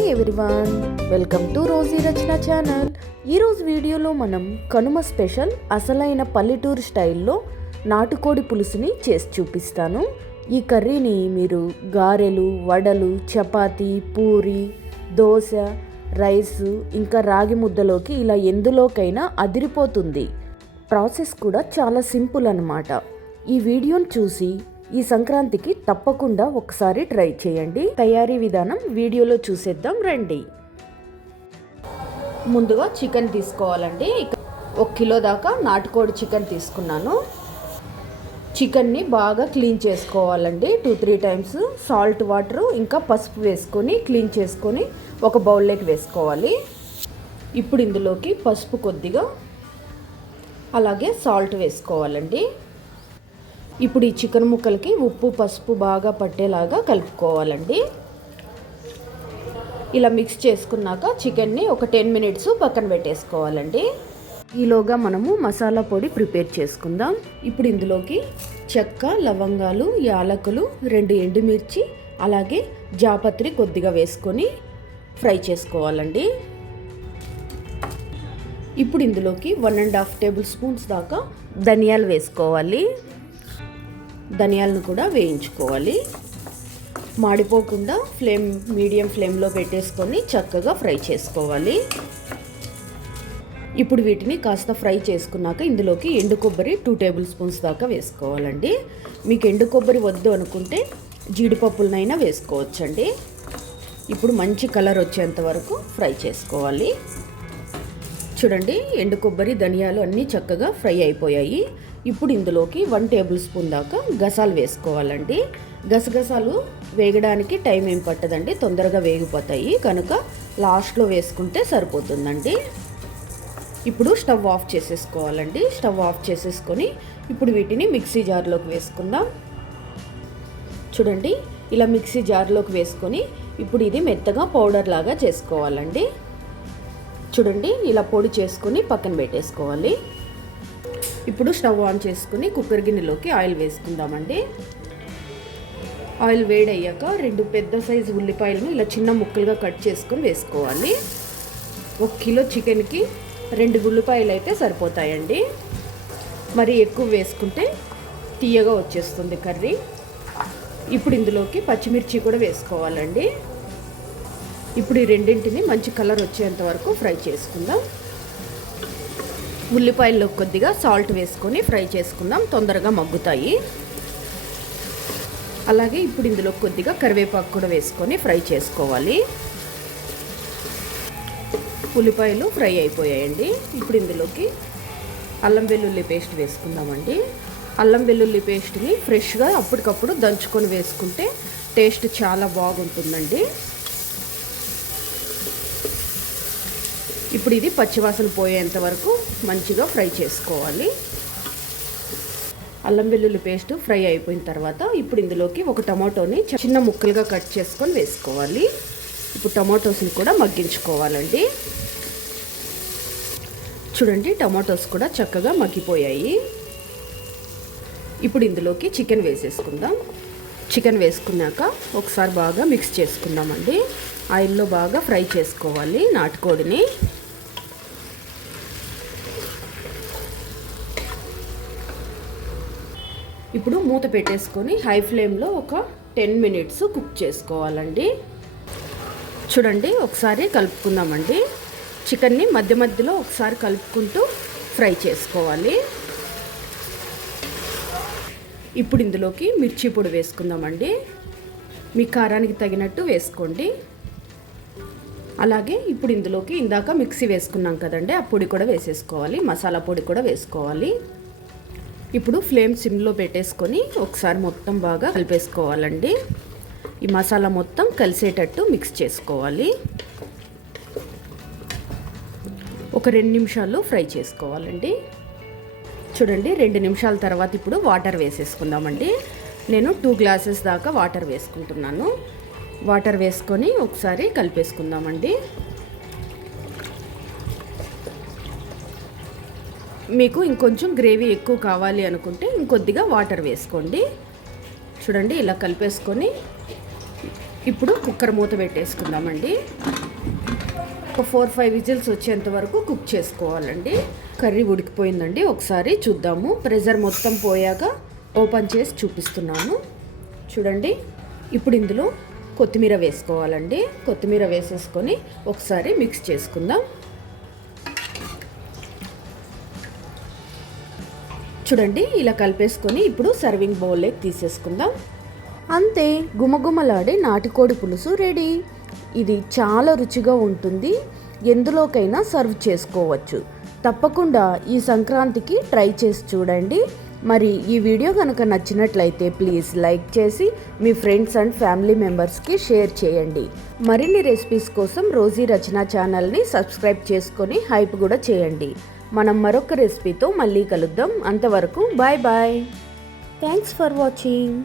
Hi everyone welcome to Roji Rachana channel ఈరోజు వీడియోలో మనం కనుమ స్పెషల్ అసలైన పల్లెటూరు స్టైల్లో నాటుకోడి పులుసుని చేసి చూపిస్తాను. ఈ కర్రీని మీరు గారెలు వడలు చపాతి పూరి దోశ రైస్ ఇంకా రాగి ముద్దలోకి ఇలా ఎందులోకైనా అదిరిపోతుంది. ప్రాసెస్ కూడా చాలా సింపుల్ అనమాట ఈ వీడియోని చూసి ఈ సంక్రాంతికి తప్పకుండా ఒకసారి ట్రై చేయండి. తయారీ విధానం వీడియోలో చూసేద్దాం రండి. ముందుగా చికెన్ తీసుకోవాలండి. ఒక కిలో దాకా నాటుకోడి చికెన్ తీసుకున్నాను. చికెన్ని బాగా క్లీన్ చేసుకోవాలండి. Two three times salt water ఇంకా పసుపు వేసుకొని క్లీన్ చేసుకొని ఒక బౌల్లోకి వేసుకోవాలి. ఇప్పుడు ఇందులోకి పసుపు కొద్దిగా అలాగే సాల్ట్ వేసుకోవాలండి. ఇప్పుడు ఈ చికెన్ ముక్కలకి ఉప్పు పసుపు బాగా పట్టేలాగా కలుపుకోవాలండి. ఇలా మిక్స్ చేసుకున్నాక చికెన్ని ఒక టెన్ మినిట్స్ పక్కన పెట్టేసుకోవాలండి. ఈలోగా మనము మసాలా పొడి ప్రిపేర్ చేసుకుందాం. ఇప్పుడు ఇందులోకి చెక్క లవంగాలు యాలకులు రెండు ఎండుమిర్చి అలాగే జాపత్రి కొద్దిగా వేసుకొని ఫ్రై చేసుకోవాలండి. ఇప్పుడు ఇందులోకి one and half tablespoons దాకా ధనియాలు వేసుకోవాలి. ధనియాలను కూడా వేయించుకోవాలి. మాడిపోకుండా ఫ్లేమ్ మీడియం ఫ్లేమ్లో పెట్టేసుకొని చక్కగా ఫ్రై చేసుకోవాలి. ఇప్పుడు వీటిని కాస్త ఫ్రై చేసుకున్నాక ఇందులోకి ఎండు కొబ్బరి టూ టేబుల్ స్పూన్స్ దాకా వేసుకోవాలండి. మీకు ఎండు కొబ్బరి వద్దు అనుకుంటే జీడిపప్పులనైనా వేసుకోవచ్చండి. ఇప్పుడు మంచి కలర్ వచ్చేంత వరకు ఫ్రై చేసుకోవాలి. చూడండి ఎండు కొబ్బరి ధనియాలు అన్నీ చక్కగా ఫ్రై అయిపోయాయి. ఇప్పుడు ఇందులోకి వన్ టేబుల్ స్పూన్ దాకా గసాలు వేసుకోవాలండి. గసగసాలు వేగడానికి టైం ఏం పట్టదండి తొందరగా వేగిపోతాయి. కనుక లాస్ట్లో వేసుకుంటే సరిపోతుందండి. ఇప్పుడు స్టవ్ ఆఫ్ చేసేసుకోవాలండి. స్టవ్ ఆఫ్ చేసేసుకొని ఇప్పుడు వీటిని మిక్సీ జార్లోకి వేసుకుందాం. చూడండి ఇలా మిక్సీ జార్లోకి వేసుకొని ఇప్పుడు ఇది మెత్తగా పౌడర్ లాగా చేసుకోవాలండి. చూడండి ఇలా పొడి చేసుకుని పక్కన పెట్టేసుకోవాలి. ఇప్పుడు స్టవ్ ఆన్ చేసుకుని కుక్కర్ గిన్నెలోకి ఆయిల్ వేసుకుందామండి. ఆయిల్ వేడయ్యాక రెండు పెద్ద సైజు ఉల్లిపాయలను ఇలా చిన్న ముక్కలుగా కట్ చేసుకుని వేసుకోవాలి. ఒక కిలో చికెన్కి రెండు ఉల్లిపాయలు అయితే సరిపోతాయండి. మరి ఎక్కువ వేసుకుంటే తీయగా వచ్చేస్తుంది కర్రీ. ఇప్పుడు ఇందులోకి పచ్చిమిర్చి కూడా వేసుకోవాలండి. ఇప్పుడు ఈ రెండింటిని మంచి కలర్ వచ్చేంత వరకు ఫ్రై చేసుకుందాం. ఉల్లిపాయల్లో కొద్దిగా సాల్ట్ వేసుకొని ఫ్రై చేసుకుందాం. తొందరగా మగ్గుతాయి. అలాగే ఇప్పుడు ఇందులో కొద్దిగా కరివేపాకు కూడా వేసుకొని ఫ్రై చేసుకోవాలి. ఉల్లిపాయలు ఫ్రై అయిపోయాయండి. ఇప్పుడు ఇందులోకి అల్లం వెల్లుల్లి పేస్ట్ వేసుకుందామండి. అల్లం వెల్లుల్లి పేస్ట్ని ఫ్రెష్గా అప్పటికప్పుడు దంచుకొని వేసుకుంటే టేస్ట్ చాలా బాగుంటుందండి. ఇప్పుడు ఇది పచ్చివాసన పోయేంత వరకు మంచిగా ఫ్రై చేసుకోవాలి. అల్లం వెల్లుల్లి పేస్ట్ ఫ్రై అయిపోయిన తర్వాత ఇప్పుడు ఇందులోకి ఒక టమాటోని చిన్న ముక్కలుగా కట్ చేసుకొని వేసుకోవాలి. ఇప్పుడు టమాటోస్ని కూడా మగ్గించుకోవాలండి. చూడండి టమాటోస్ కూడా చక్కగా మగ్గిపోయాయి. ఇప్పుడు ఇందులోకి చికెన్ వేసేసుకుందాం. చికెన్ వేసుకున్నాక ఒకసారి బాగా మిక్స్ చేసుకుందామండి. ఆయిల్లో బాగా ఫ్రై చేసుకోవాలి నాటుకోడిని. ఇప్పుడు మూత పెట్టేసుకొని హై ఫ్లేమ్లో ఒక టెన్ మినిట్స్ కుక్ చేసుకోవాలండి. చూడండి ఒకసారి కలుపుకుందామండి. చికెన్ని మధ్య మధ్యలో ఒకసారి కలుపుకుంటూ ఫ్రై చేసుకోవాలి. ఇప్పుడు ఇందులోకి మిర్చి పొడి వేసుకుందామండి. మీ కారానికి తగినట్టు వేసుకోండి. అలాగే ఇప్పుడు ఇందులోకి ఇందాక మిక్సీ వేసుకున్నాం కదండి ఆ పొడి కూడా వేసేసుకోవాలి మసాలా పొడి కూడా వేసుకోవాలి. ఇప్పుడు ఫ్లేమ్ సిమ్లో పెట్టేసుకొని ఒకసారి మొత్తం బాగా కలిపేసుకోవాలండి. ఈ మసాలా మొత్తం కలిసేటట్టు మిక్స్ చేసుకోవాలి. ఒక రెండు నిమిషాలు ఫ్రై చేసుకోవాలండి. చూడండి రెండు నిమిషాల తర్వాత ఇప్పుడు వాటర్ వేసేసుకుందామండి. నేను టూ గ్లాసెస్ దాకా వాటర్ వేసుకుంటున్నాను. వాటర్ వేసుకొని ఒకసారి కలిపేసుకుందామండి. మీకు ఇంకొంచెం గ్రేవీ ఎక్కువ కావాలి అనుకుంటే ఇంకొద్దిగా వాటర్ వేసుకోండి. చూడండి ఇలా కలిపేసుకొని ఇప్పుడు కుక్కర్ మూత పెట్టేసుకుందామండి. ఒక ఫోర్ ఫైవ్ విజిల్స్ వచ్చేంత వరకు కుక్ చేసుకోవాలండి. కర్రీ ఉడికిపోయిందండి ఒకసారి చూద్దాము. ప్రెజర్ మొత్తం పోయాక ఓపెన్ చేసి చూపిస్తున్నాను. చూడండి ఇప్పుడు ఇందులో కొత్తిమీర వేసుకోవాలండి. కొత్తిమీర వేసేసుకొని ఒకసారి మిక్స్ చేసుకుందాం. చూడండి ఇలా కలిపేసుకొని ఇప్పుడు సర్వింగ్ బౌల్లోకి తీసేసుకుందాం. అంతే గుమగుమలాడే నాటుకోడి పులుసు రెడీ ఇది చాలా రుచిగా ఉంటుంది. ఎందులోకైనా సర్వ్ చేసుకోవచ్చు. తప్పకుండా ఈ సంక్రాంతికి ట్రై చేసి చూడండి. మరి ఈ వీడియో కనుక నచ్చినట్లయితే ప్లీజ్ లైక్ చేసి మీ ఫ్రెండ్స్ అండ్ ఫ్యామిలీ మెంబర్స్కి షేర్ చేయండి. మరిన్ని రెసిపీస్ కోసం రోజీ రచన ఛానల్ని సబ్స్క్రైబ్ చేసుకొని హైప్ కూడా చేయండి. మనం మరొక రెసిపీతో మళ్ళీ కలుద్దాం. అంతవరకు bye bye. Thanks for watching